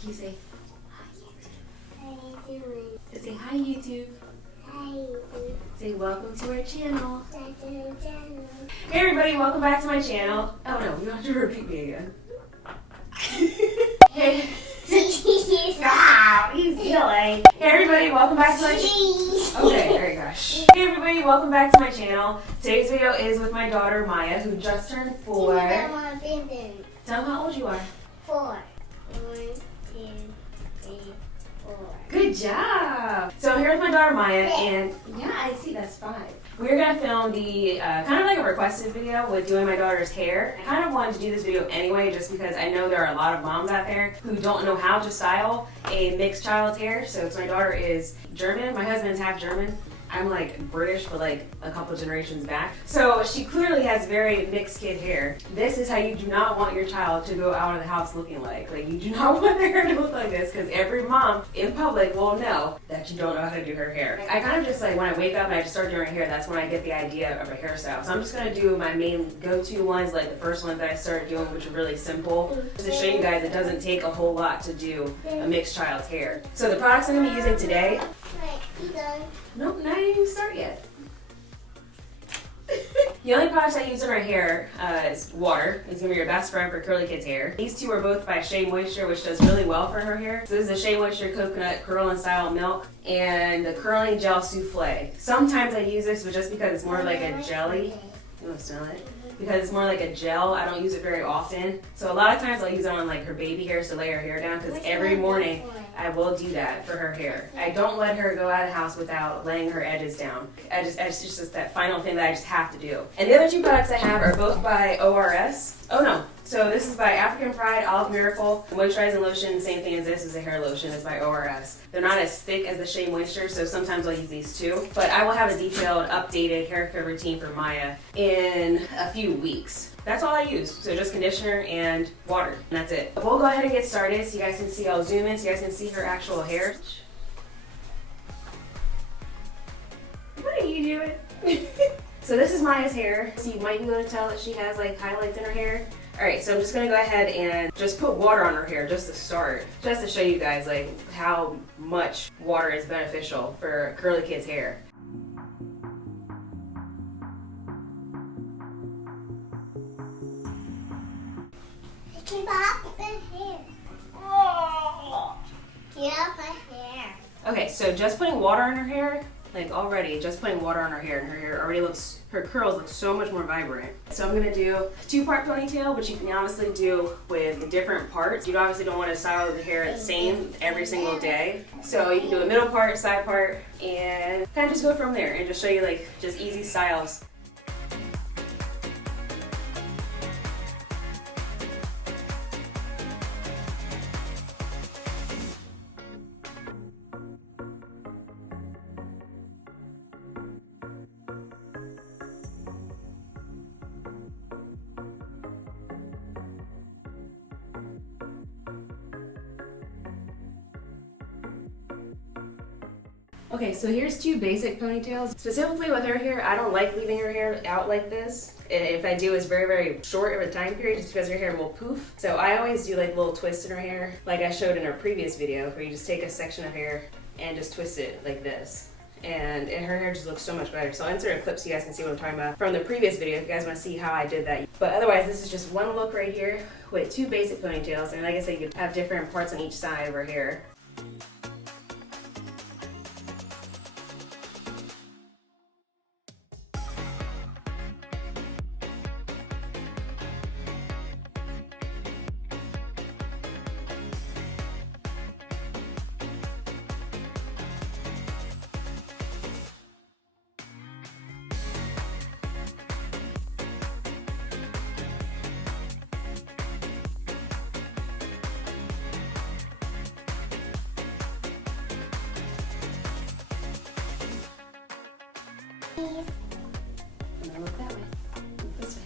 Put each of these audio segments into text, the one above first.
Can you say How you doing? say hi YouTube? Hi YouTube. Say welcome to our channel. That's your channel. Hey everybody, welcome back to my channel. Oh no, you don't have to repeat me again. Hey. Stop! You silly. Hey everybody, welcome back to my channel. Okay, alright gosh. Hey everybody, welcome back to my channel. Today's video is with my daughter Maya, who just turned 4. Tell them how old you are. 4. 1, 2, 3, 4. Good job! So I'm here with my daughter Maya, and yeah, I see, that's 5. We're gonna film the kind of like a requested video with doing my daughter's hair. I kind of wanted to do this video anyway, just because I know there are a lot of moms out there who don't know how to style a mixed child's hair. So my daughter is German, my husband's half German. I'm like British, but like a couple generations back. So she clearly has very mixed kid hair. This is how you do not want your child to go out of the house looking like. Like you do not want their hair to look like this, because every mom in public will know that you don't know how to do her hair. I kind of just like when I wake up and I just start doing her hair, that's when I get the idea of a hairstyle. So I'm just gonna do my main go-to ones, like the first ones that I started doing, which are really simple. Just to show you guys it doesn't take a whole lot to do a mixed child's hair. So the products I'm gonna be using today. Nope, not even start yet. The only products I use in our hair is water. It's gonna be your best friend for curly kids' hair. These two are both by Shea Moisture, which does really well for her hair. So this is the Shea Moisture Coconut Curl and Style Milk and the Curling Gel Souffle. Sometimes I use this, but just because it's more like a jelly. You want to smell it? Because it's more like a gel, I don't use it very often. So a lot of times I'll use it on like her baby hairs to lay her hair down, because every morning I will do that for her hair. I don't let her go out of the house without laying her edges down. It's just that final thing that I just have to do. And the other two products I have are both by ORS. Oh no. So this is by African Pride Olive Miracle. The moisturizing lotion, same thing as this, is a hair lotion. It's by ORS. They're not as thick as the Shea Moisture, so sometimes I'll use these too. But I will have a detailed, updated hair care routine for Maya in a few weeks. That's all I use. So just conditioner and water, and that's it. We'll go ahead and get started so you guys can see. I'll zoom in so you guys can see her actual hair. What are you doing? So this is Maya's hair. So you might be able to tell that she has like highlights in her hair. Alright, so I'm just gonna go ahead and just put water on her hair just to start. Just to show you guys like how much water is beneficial for curly kids' hair. Keep up my hair. Oh. Keep up my hair. Okay, so just putting water on her hair, like already, just putting water on her hair, and her hair already looks, her curls look so much more vibrant. So I'm gonna do a 2-part ponytail, which you can obviously do with different parts. You obviously don't want to style the hair the same every single day. So you can do a middle part, side part, and kind of just go from there and just show you like just easy styles. Okay, so here's 2 basic ponytails. Specifically with her hair, I don't like leaving her hair out like this. If I do, it's very, very short of a time period just because her hair will poof. So I always do like little twists in her hair, like I showed in our previous video, where you just take a section of hair and just twist it like this. And her hair just looks so much better. So I'll insert a clip so you guys can see what I'm talking about from the previous video if you guys want to see how I did that. But otherwise, this is just one look right here with 2 basic ponytails. And like I said, you have different parts on each side of her hair. And then look that way. Look this way.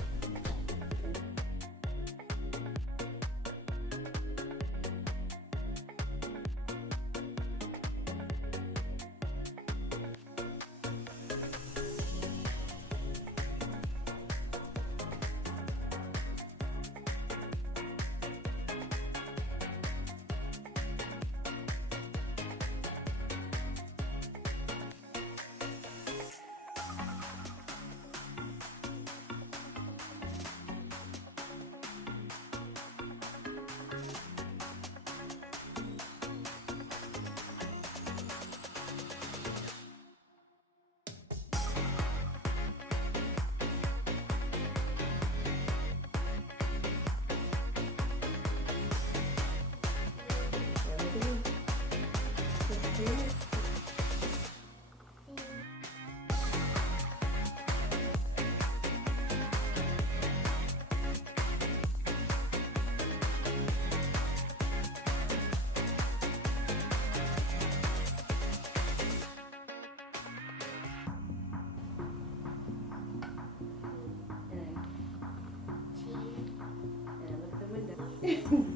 Thank you.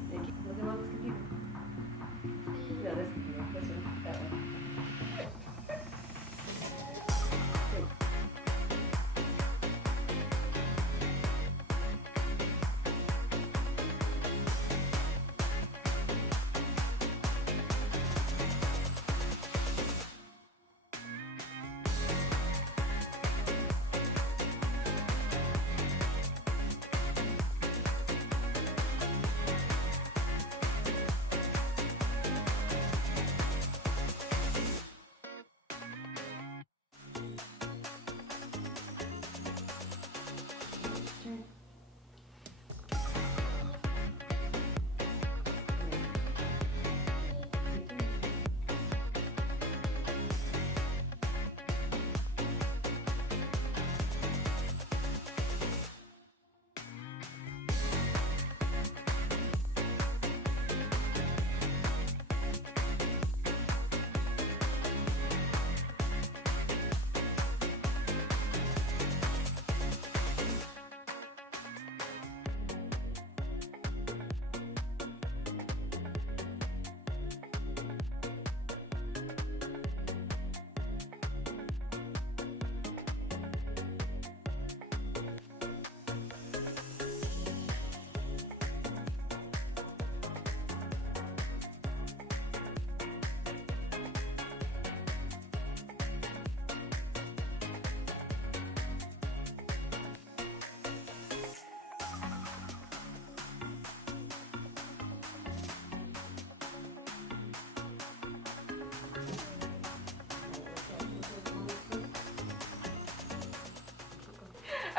Look at Mom's computer. No, this computer. This one. That one.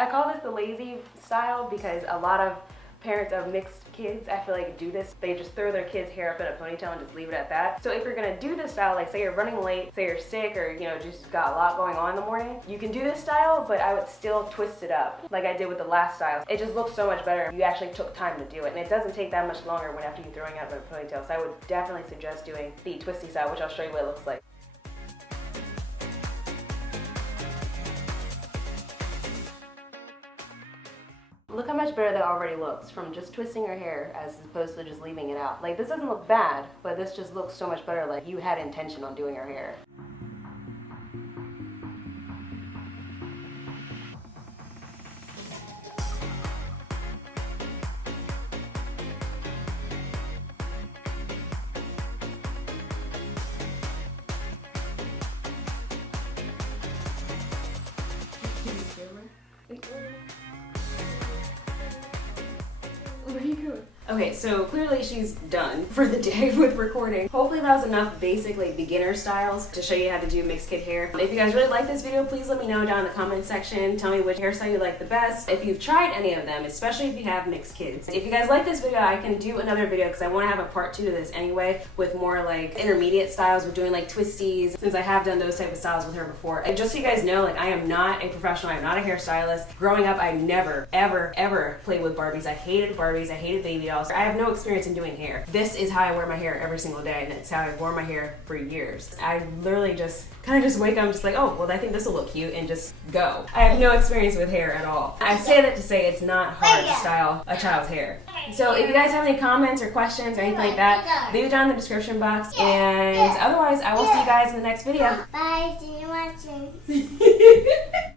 I call this the lazy style because a lot of parents of mixed kids, I feel like, do this. They just throw their kids' hair up in a ponytail and just leave it at that. So if you're gonna do this style, like say you're running late, say you're sick, or just got a lot going on in the morning, you can do this style, but I would still twist it up like I did with the last style. It just looks so much better. You actually took time to do it, and it doesn't take that much longer when after you throwing out a ponytail. So I would definitely suggest doing the twisty style, which I'll show you what it looks like. Look how much better that already looks from just twisting her hair as opposed to just leaving it out. Like, this doesn't look bad, but this just looks so much better like you had intention on doing her hair. Where are you going? Okay, so clearly she's done for the day with recording. Hopefully that was enough basic beginner styles to show you how to do mixed kid hair. If you guys really like this video, please let me know down in the comment section. Tell me which hairstyle you like the best. If you've tried any of them, especially if you have mixed kids. If you guys like this video, I can do another video because I want to have a part 2 to this anyway with more intermediate styles. We're doing twisties since I have done those type of styles with her before. And just so you guys know, I am not a professional. I'm not a hairstylist. Growing up, I never, ever, ever played with Barbies. I hated Barbies. I hated baby dolls. I have no experience in doing hair. This is how I wear my hair every single day, and it's how I've worn my hair for years. I literally just kind of wake up and just oh, well, I think this will look cute, and just go. I have no experience with hair at all. I say that to say it's not hard to style a child's hair. So if you guys have any comments or questions or anything like that, leave it down in the description box, and otherwise I will see you guys in the next video. Bye, see you watching.